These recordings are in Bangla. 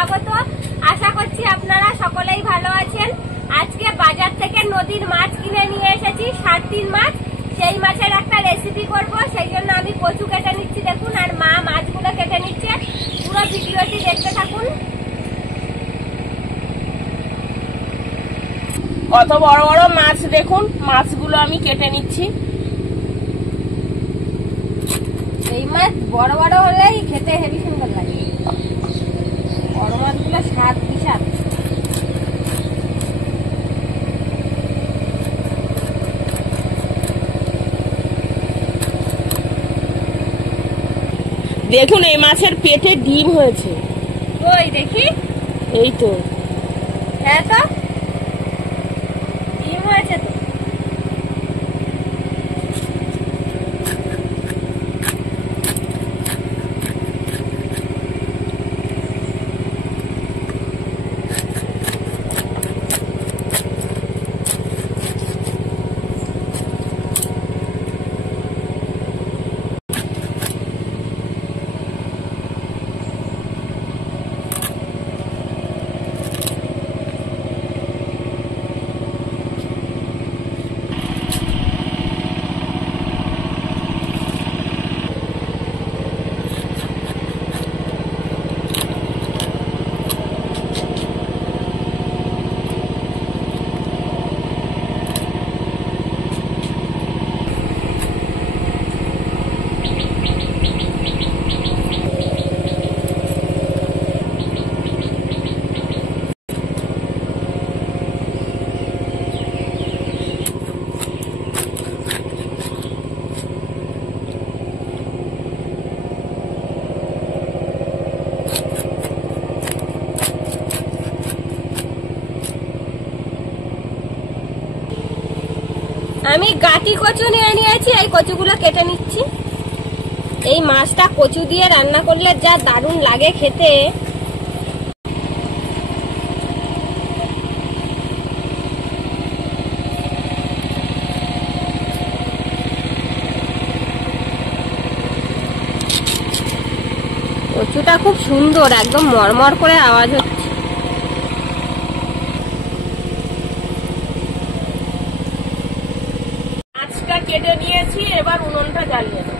স্বাগত। আশা করছি আপনারা সকলেই ভালো আছেন। আজকে বাজার থেকে নদীর মাছ কিনে নিয়ে এসেছি, 7 মাছ। সেই মাছের একটা রেসিপি করব, সেই জন্য আমি কচু কেটে নিচ্ছি দেখুন, আর মা মাছগুলো কেটে নিচ্ছে। পুরো ভিডিওটি দেখতে থাকুন। কত বড় বড় মাছ দেখুন, মাছগুলো আমি কেটে নিচ্ছি। এই মাছ বড় বড় হলেই খেতে হেবি সুন্দর লাগে। বড় মাছগুলো স্বাদ বিশাল। দেখুন এই মাছের পেটে ডিম হয়েছে। ওই দেখি, এই তো। হ্যাঁ তো ডিম হয়েছে তো। আমি গাটি কচু নিয়ে নিয়েছি, এই কচুগুলো কেটে নিচ্ছি। এই মাছটা কচু দিয়ে রান্না করলে যা দারুণ লাগে খেতে। কচুটা খুব সুন্দর, একদম মরমর করে আওয়াজ হচ্ছে। কেটে নিয়েছি, এবার উনুনটা জ্বালিয়ে দেব।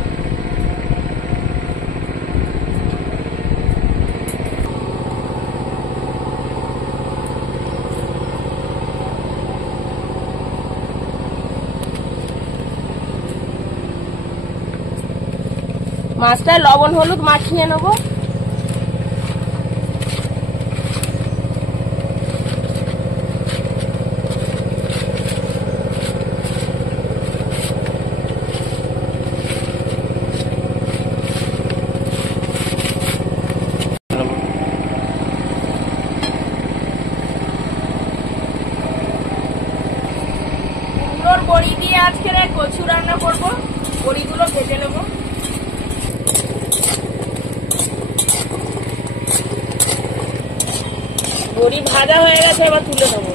মাছটায় লবণ হলুদ মাখিয়ে নেবো। বড়ি দিয়ে আজকে কচু রান্না করবো। বড়িগুলো ভেজে নেব। বড়ি ভাজা হয়ে গেছে, এবার তুলে নেব।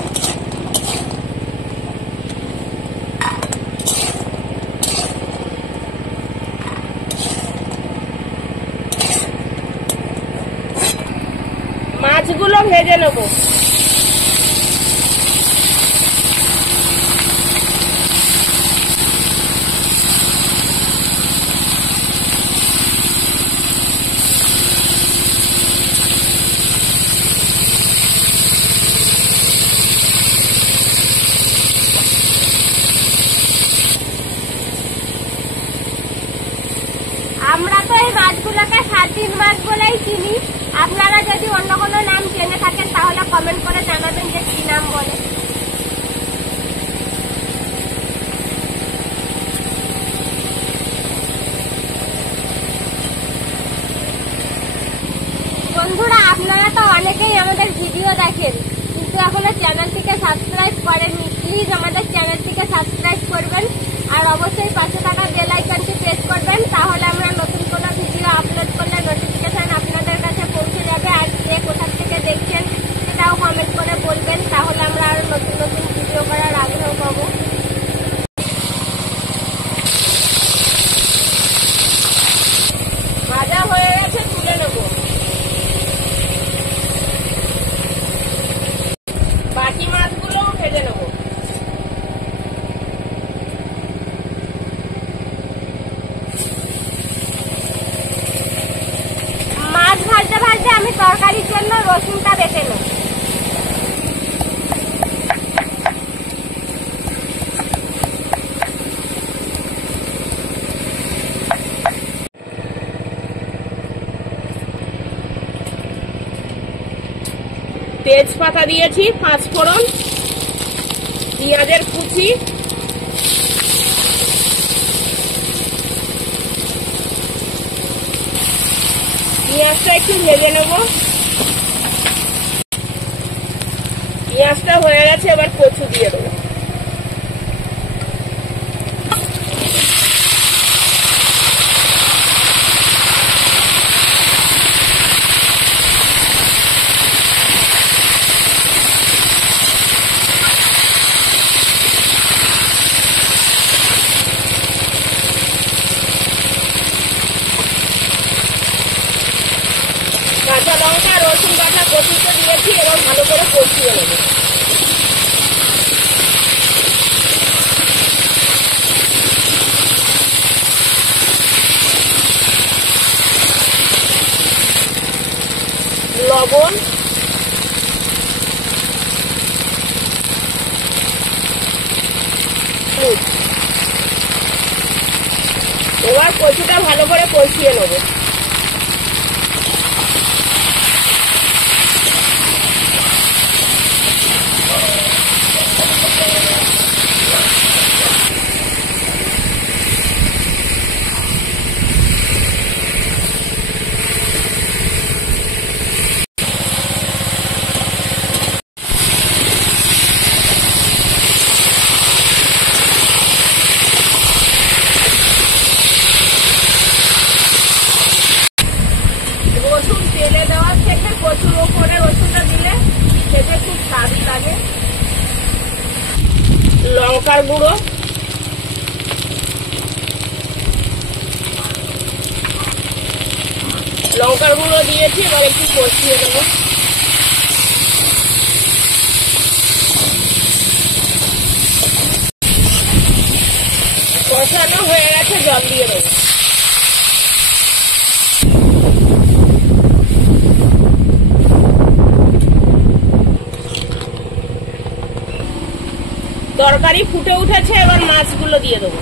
মাছগুলো ভেজে নেব। আমরা তো এই মাছগুলোকে 7 মাছ বলেই চিনি। আপনারা যদি অন্য কোনো নাম জেনে থাকেন তাহলে কমেন্ট করে জানাবেন যে কি নাম বলে। বন্ধুরা, আপনারা তো অনেকেই আমাদের ভিডিও দেখেন, কিন্তু এখনো চ্যানেলটিকে সাবস্ক্রাইব করেননি। প্লিজ আমাদের চ্যানেলটিকে সাবস্ক্রাইব করবেন, আর অবশ্যই পাশে থাকা বেল আইকনটি প্রেস করবেন। তাহলে আমরা নতুন কোনো ভিডিও আপলোড করলে নোটিফিকেশন আপনাদের কাছে পৌঁছে যাবে। আর যে কোথা থেকে দেখছেন সেটাও কমেন্ট করে বলবেন, তাহলে আমরা আরো নতুন নতুন ভিডিও করার আগ্রহ পাবো। ভাজা হয়ে গেছে, তুলে নেব। বাকি মাছগুলো ভেজে নেব। মাছ ভাজতে ভাজতে আমি তরকারির জন্য রসুনটা বেটে নেব। তেজপাতা দিয়েছি, 5 ফোড়ন, পেঁয়াজের কুচি, পেঁয়াজটা একটু ভেজে নেব। পেঁয়াজটা হয়ে গেছে, এবার কচু দিয়ে দেবো। কাঁচা লঙ্কা, রসুন বাটা কচুতে দিয়েছি, এবং ভালো করে কষিয়ে নেব। লবণ, এবার কচুটা ভালো করে কষিয়ে নেব। রসুন তেলে দেওয়ার থেকে কচুর ওপরে রসুনটা দিলে খেতে খুব স্বাদ লাগে। লঙ্কার গুঁড়ো, দিয়েছি, এবার একটু কষিয়ে দেবো। কষানো হয়ে গেছে, জল দিয়ে দেবো। তরকারি ফুটে উঠেছে, এবার মাছগুলো দিয়ে দেবো।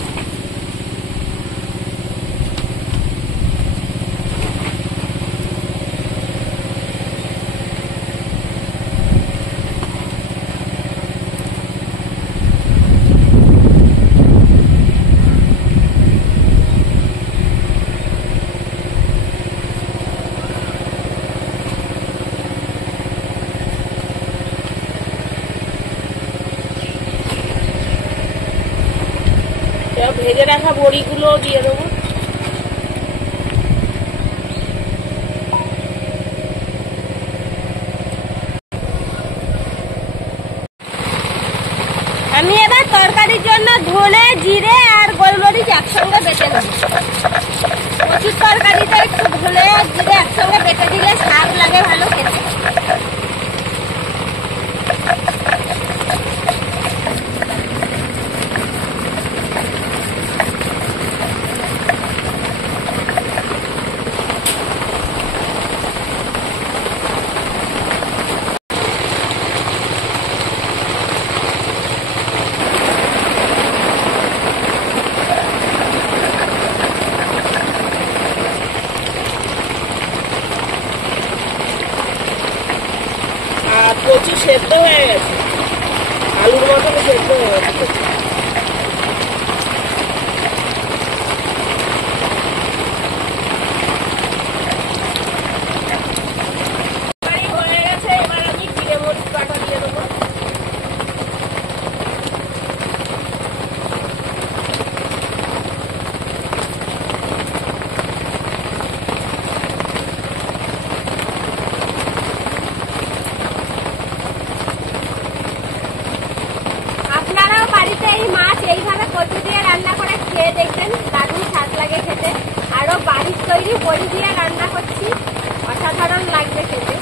ভেজে রাখা বড়িগুলো দিয়ে দেবো। আমি এবার তরকারির জন্য ধনে, জিরে আর গোলমরিচ একসঙ্গে বেটে নেব। কচুর তরকারিতে একটু ধনে আর জিরে একসঙ্গে বেটে দিলে স্বাদ লাগে ভালো খেতে। কচু সেদ্ধ হয়ে গেছে, আলুর মতন সেদ্ধ হয়ে গেছে। হয়ে গেছে, এবার আমি জিরে মরিচ বাটা দিয়ে দেবো। এই মাছ এইভাবে কচু দিয়ে রান্না করে খেয়ে দেখবেন, দারুণ স্বাদ লাগে খেতে। আরো বাড়ির তৈরি বড়ি দিয়ে রান্না করছি, অসাধারণ লাগবে খেতে।